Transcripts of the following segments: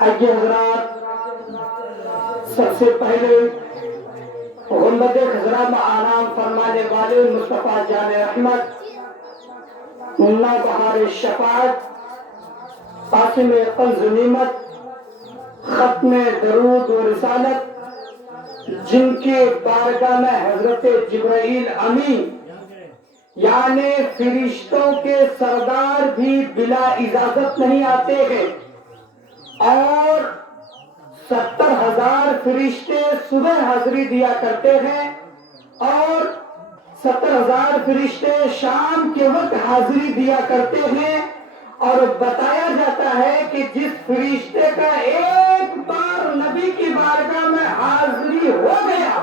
حج حضرات، سب سے پہلے غنبد خضرا میں آرام فرمانے والے مصطفیٰ جان رحمت، نو بہار شفاعت، قاسم قنز نعمت، ختم درود و رسالت، جن کے بارگاہ میں حضرت جبرائیل امین یعنی فرشتوں کے سردار بھی بلا اجازت نہیں آتے ہیں، اور 70,000 فرشتے صبح حاضری دیا کرتے ہیں اور 70,000 فرشتے شام کے وقت حاضری دیا کرتے ہیں، اور بتایا جاتا ہے کہ جس فرشتے کا ایک بار نبی کی بارگاہ میں حاضری ہو گیا،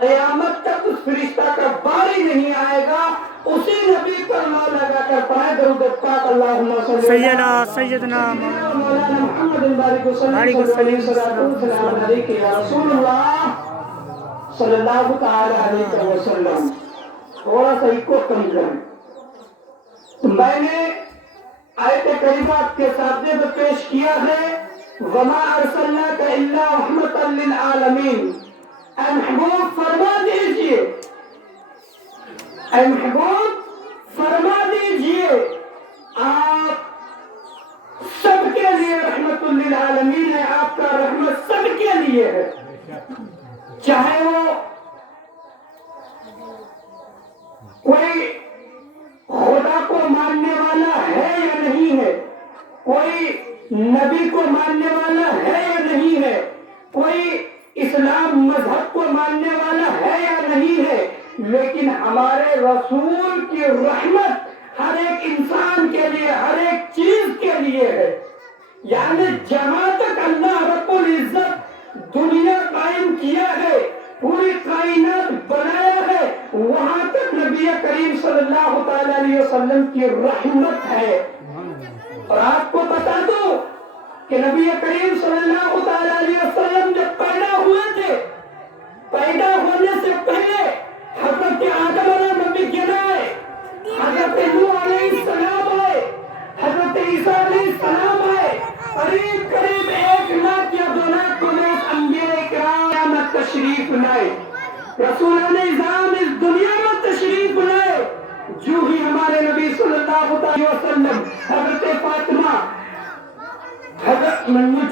قیامت تک اس فرشتہ کا بار ہی نہیں آئے گا۔ اسی نبی پر ماں لگا کر پڑھیں درود پاک، اللہم صلی سیدنا سیدنا مولانا محمد بارک وسلم علیہ یا رسول اللہ صلی اللہ تعالی علیہ وسلم۔ تھوڑا سا ایک کو کم کریں۔ میں نے آیت کریمہ کے ساتھ میں پیش کیا ہے وما ارسلناک الا رحمۃ للعالمین۔ اے محبوب فرما دیجئے، اے محبوب فرما دیجئے آپ سب کے لیے رحمت للعالمین ہے، آپ کا رحمت سب کے لیے ہے، چاہے وہ کوئی خدا کو ماننے والا ہے یا نہیں ہے، کوئی نبی کو ماننے والا ہے یا نہیں ہے، کوئی اسلام مذہب کو ماننے والا ہے یا نہیں ہے، لیکن ہمارے رسول کی رحمت ہر ایک انسان کے لیے، ہر ایک چیز کے لیے ہے۔ یعنی جہاں تک اللہ رب العزت دنیا قائم کیا ہے، پوری کائنات بنایا ہے، وہاں تک نبی کریم صلی اللہ تعالی علیہ وسلم کی رحمت ہے۔ اور آپ کو بتا دو کہ نبی کریم صلی اللہ تعالی علیہ وسلم جب پیدا ہوئے تھے، پیدا ہونے سے پہلے حضرت آدم علیہ نبی کے آئے، حضرت نوح علیہ السلام آئے، حضرت عیسیٰ علیہ السلام آئے، قریب قریب 1 لاکھ یا 2 لاکھ کو انبیاء کرام تشریف لائے، رسولان نظام اس دنیا میں تشریف لائے۔ جو ہی ہمارے نبی صلی اللہ علیہ وسلم حضرت فاطمہ،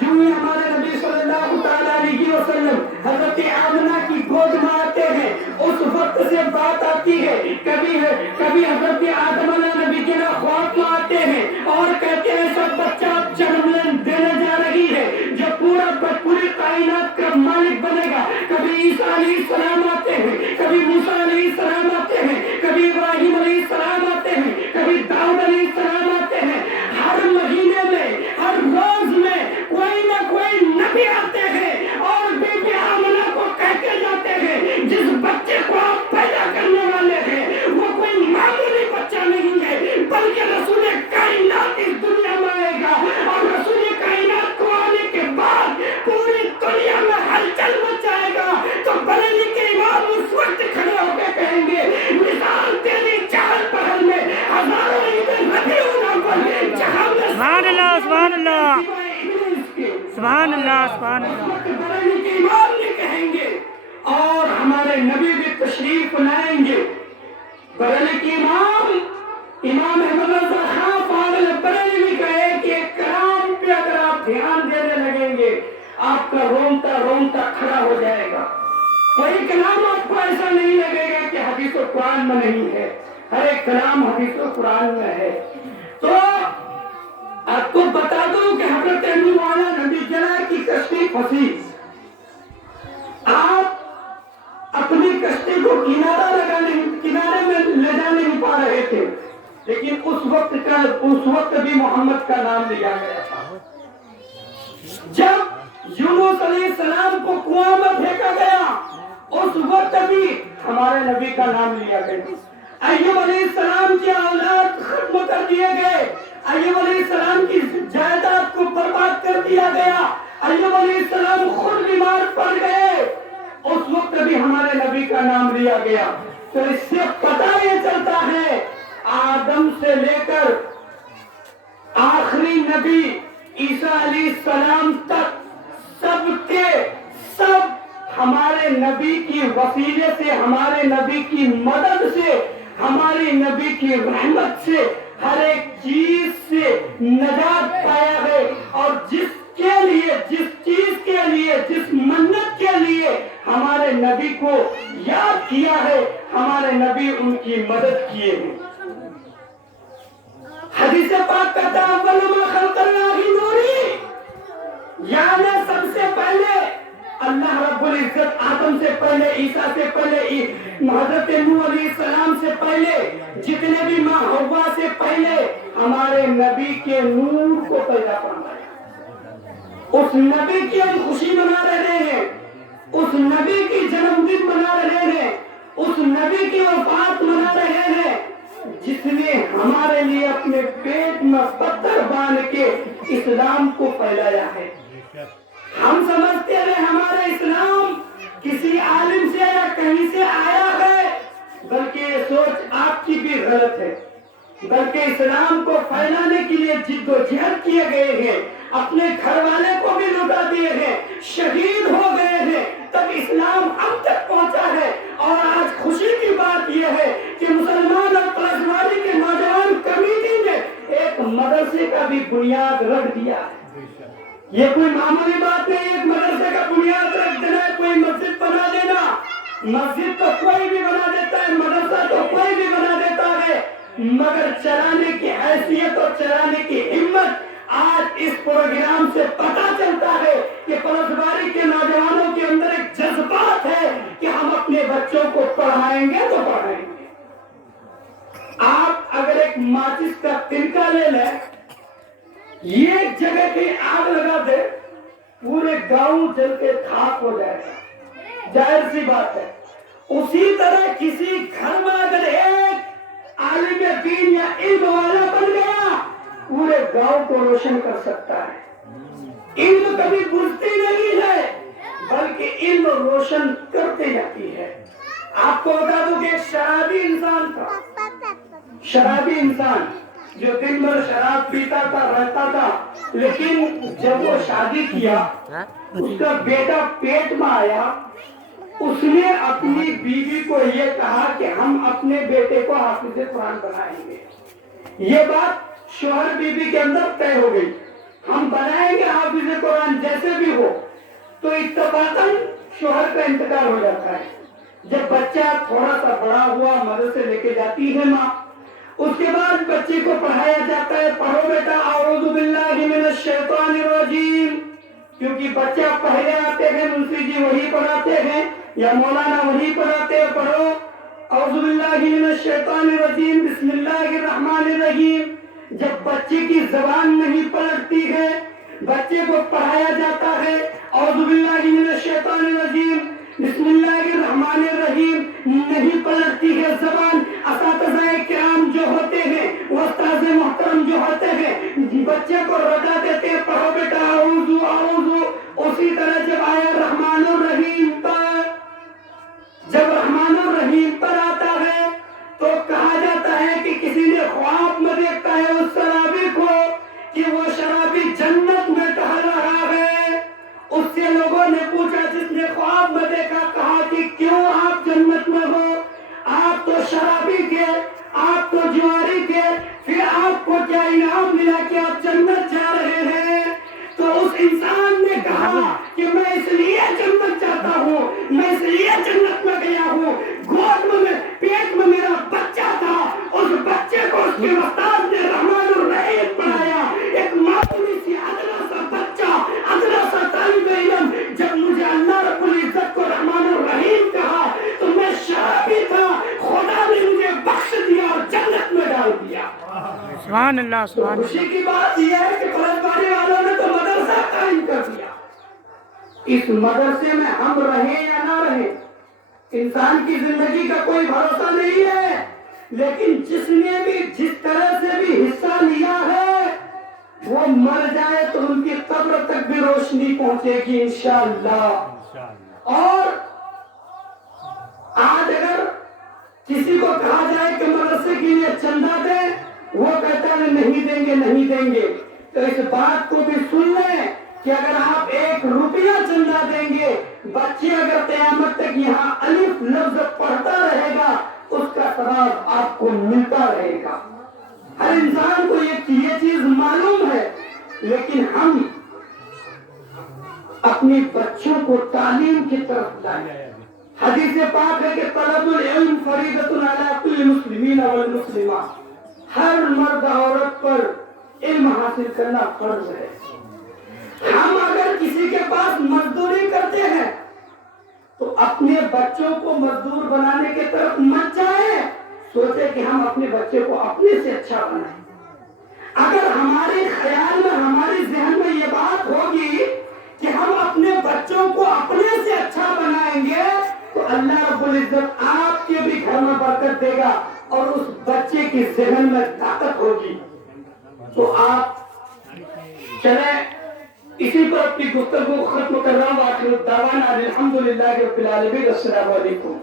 جو ہی ہمارے نبی صلی اللہ علیہ وسلم حضرت آمنہ کی گود میں آتے ہیں، اس وقت سے بات آتی ہے، کبھی حضرت آدم علیہ نبی کے خواب میں آتے ہیں اور کہتے ہیں سب بچہ جنم دینے جا رہی ہے جو پوری کائنات کا مالک بنے گا۔ کبھی عیسیٰ علیہ السلام آتے ہیں، کبھی موسیٰ علیہ السلام آتے ہیں، کبھی ابراہیم علیہ السلام آتے ہیں، کبھی داؤد علیہ السلام آتے ہیں۔ ہر مہینے میں، ہر روز میں کوئی نہ کوئی نبی آتے ہیں اور بی بی آمنہ کو کہہ کے جاتے ہیں جس بچے کو آپ پیدا کرنے والے ہیں وہ کوئی معمولی بچہ نہیں ہے، بلکہ رسول کائنات اس دنیا میں آئے گا، اور رسول کائنات کو آنے کے بعد پوری دنیا میں ہلچل مچ جائے گا۔ تو بریلی کے امام اس وقت کھڑے ہو کے کہیں گے مثال تیری چہل پہل میں ہزاروں عیدیں لگی ہونا پر جہاں میں سبحان اللہ سبحان اللہ سبحان اللہ سبحان اللہ۔ بریلی کے امام نے کہیں گے اور ہمارے نبی بھی تشریف لائیں گے۔ بریلی کے امام احمد رضا خان فاضل بریلوی کا ایک کلام پہ اگر آپ دھیان دینے لگیں گے آپ کا رومتا رومتا کھڑا ہو جائے گا۔ کوئی کلام آپ کو ایسا نہیں لگے گا کہ حدیث و قرآن میں نہیں ہے، ہر ایک کلام حدیث و قرآن میں ہے۔ تو آپ کو بتا دوں کہ حضرت نوح علیہ نبی جلال کی کشتی پھنسی، آپ اپنی کشتی کو کنارے میں لے جا نہیں پا رہے تھے، لیکن اس وقت بھی محمد کا نام لیا گیا تھا۔ جب یونس علیہ السلام کو کنواں میں پھینکا گیا اس وقت بھی ہمارے نبی کا نام لیا گیا۔ ایوب علیہ السلام کی اولاد ختم کر دیے گئے، ایوب علیہ السلام کی جائیداد کو برباد کر دیا گیا، ایوب علیہ السلام خود بیمار پڑ گئے، اس وقت بھی ہمارے نبی کا نام لیا گیا۔ تو اس سے پتہ یہ چلتا ہے آدم سے لے کر آخری نبی عیسیٰ علیہ السلام تک سب کے سب ہمارے نبی کی وسیلے سے، ہمارے نبی کی مدد سے، ہمارے نبی کی رحمت سے ہر ایک چیز سے نجات پایا ہے، اور جس چیز کے لیے جس منت کے لیے ہمارے نبی کو یاد کیا ہے، ہمارے نبی ان کی مدد کیے ہیں۔ حدیث پاک کہتا ہے اول ما خلق اللہ نوری، یعنی سب سے پہلے اللہ رب العزت آدم سے پہلے، عیسیٰ سے پہلے، حضرت نوح علیہ السلام سے پہلے، جتنے بھی ماں حوا سے پہلے ہمارے نبی کے نور کو پیدا فرمایا۔ اس نبی کی ہم خوشی منا رہے ہیں، اس نبی کی جنم دن منا رہے ہیں، اس نبی کی وفات منا رہے ہیں جس نے ہمارے لیے اپنے پیٹ میں پتھر باندھ کے اسلام کو پھیلایا ہے۔ ہم سمجھتے ہیں ہمارا اسلام کسی عالم سے یا کہیں سے آیا ہے، بلکہ یہ سوچ آپ کی بھی غلط ہے۔ بلکہ اسلام کو پھیلانے کے لیے جد و جہد کیے گئے ہیں، اپنے گھر والے کو بھی لٹا دیے ہیں، شہید ہو گئے ہیں، تب اسلام اب تک پہنچا ہے۔ اور آج خوشی کی بات یہ ہے کہ مسلمان اور پلسواری کے نوجوان کمیٹی نے ایک مدرسے کا بھی بنیاد رکھ دیا ہے۔ یہ کوئی معمولی بات نہیں، ایک مدرسے کا بنیاد رکھ دینا، کوئی مسجد بنا دینا۔ مسجد تو کوئی بھی بنا دیتا ہے، مدرسہ تو کوئی بھی بنا دیتا ہے، مگر چلانے کی حیثیت اور چلانے کی ہمت آج اس پروگرام سے پتہ چلتا ہے کہ پلسواری کے نوجوانوں کے اندر ایک جذبات ہے کہ ہم اپنے بچوں کو پڑھائیں گے تو پڑھائیں گے۔ آپ اگر ایک ماچس کا تنکا لے لیں، یہ ایک جگہ پہ آگ لگا دے، پورے گاؤں جل کے خاک ہو جائے گا، ظاہر سی بات ہے۔ اسی طرح کسی گھر میں اگر ایک عالم دین یا علم والا بن گیا، پورے گاؤں کو روشن کر سکتا ہے۔ علم کبھی بجھتی نہیں ہے، بلکہ علم روشن کرتے جاتی ہے۔ آپ کو بتا دوں کہ ایک شرابی انسان تھا، شرابی انسان جو دن بھر شراب پیتا تھا، رہتا تھا، لیکن جب وہ شادی کیا، اس کا بیٹا پیٹ میں آیا، اس نے اپنی بیوی کو یہ کہا کہ ہم اپنے بیٹے کو حافظ قرآن بنائیں گے۔ یہ بات شوہر بیوی کے اندر طے ہو گئی، ہم بنائیں گے حافظ قرآن جیسے بھی ہو۔ تو اتفاقاً شوہر کا انتقال ہو جاتا ہے۔ جب بچہ تھوڑا سا بڑا ہوا، مدرسے لے کے جاتی ہے ماں، اس کے بعد بچے کو پڑھایا جاتا ہے، پڑھو بیٹا اعوذ باللہ من الشیطان الرجیم، کیونکہ بچہ پہلے آتے ہیں، منشی جی وہی پڑھاتے ہیں یا مولانا وہی پڑھاتے ہیں، پڑھو اعوذ باللہ من الشیطان الرجیم بسم اللہ الرحمن الرحیم۔ جب بچے کی زبان نہیں پلٹتی ہے، بچے کو پڑھایا جاتا ہے اعوذ باللہ من الشیطان الرجیم بسم اللہ الرحمن الرحیم، نہیں پلٹتی ہے زبان، اساتذہ کرام جو ہوتے ہیں، استاد محترم جو ہوتے ہیں، بچے کو رٹا دیتے ہیں، پڑھو بیٹا اعوذ اعوذ۔ اسی طرح جب آیا رحمان الرحیم پر، جب رحمان الرحیم پر آتا ہے تو کہا جاتا ہے کہ کسی نے خواب میں دیکھتا ہے اس شرابی کو کہ وہ شرابی جنت میں ٹہل رہا ہے۔ اس سے لوگوں نے پوچھا، جس نے خواب میں دیکھا، کہا کہ کیوں آپ جنت میں ہو؟ آپ تو شرابی تھے، آپ تو جواری تھے، پھر آپ کو کیا انعام ملا کہ آپ جنت جا رہے ہیں؟ تو اس انسان نے کہا کہ میں اس لیے جنت چاہتا ہوں، میں اس لیے جنت میں گیا ہوں، گود میں پیٹ میں میرا بچہ تھا، اس بچے کو اس کے استاد نے رحمان الرحیم پڑھایا۔ ایک معمولی سی ادنا سا بچہ، ادنا سا طالب علم، جب مجھے اللہ رب العزت کو رحمان الرحیم کہا تو میں شرابی تھا، خدا نے مجھے بخش دیا اور جنت میں ڈال دیا۔ سبحان اللہ، تو سبحان خوشی اللہ۔ کی بات یہ ہے کہ پلسواری والوں نے تو مدرسہ قائم کر دیا۔ اس مدرسے میں ہم رہیں یا نہ رہیں، انسان کی زندگی کا کوئی بھروسہ نہیں ہے، لیکن جس نے بھی جس طرح سے بھی حصہ لیا ہے وہ مر جائے تو ان کی قبر تک بھی روشنی پہنچے گی انشاءاللہ۔ اور آج اگر کسی کو کہا جائے کہ مدرسے کے لیے چندہ دیں، وہ کہتا ہے نہیں دیں گے، نہیں دیں گے۔ تو اس بات کو بھی سن لیں کہ اگر آپ 1 روپیہ چندہ دیں گے، بچے اگر قیامت تک یہاں الف لفظ پڑھتا رہے گا، اس کا ثواب آپ کو ملتا رہے گا۔ ہر انسان کو یہ چیز معلوم ہے، لیکن ہم اپنے بچوں کو تعلیم کی طرف لائیں۔ حدیث پاک ہے کہ طلب العلم فریضۃ علی کل المسلمین والمسلمات، ہر مرد عورت پر علم حاصل کرنا فرض ہے۔ ہم اگر کسی کے پاس مزدوری کرتے ہیں تو اپنے بچوں کو مزدور بنانے کی طرف مت جائیں، سوچے کہ ہم اپنے بچے کو اپنے سے اچھا بنائیں۔ اگر ہمارے خیال میں، ہمارے ذہن میں یہ بات ہوگی کہ ہم اپنے بچوں کو اپنے سے اچھا بنائیں گے تو اللہ رب العزت آپ کے بھی گھر میں برکت دے گا اور اس بچے کی ذہن میں طاقت ہوگی۔ تو آپ چلیں، اسی پر اپنی گفتگو ختم کر رہا ہوں۔ آخر الدعوانا الحمدللہ رب العالمین۔ السلام علیکم۔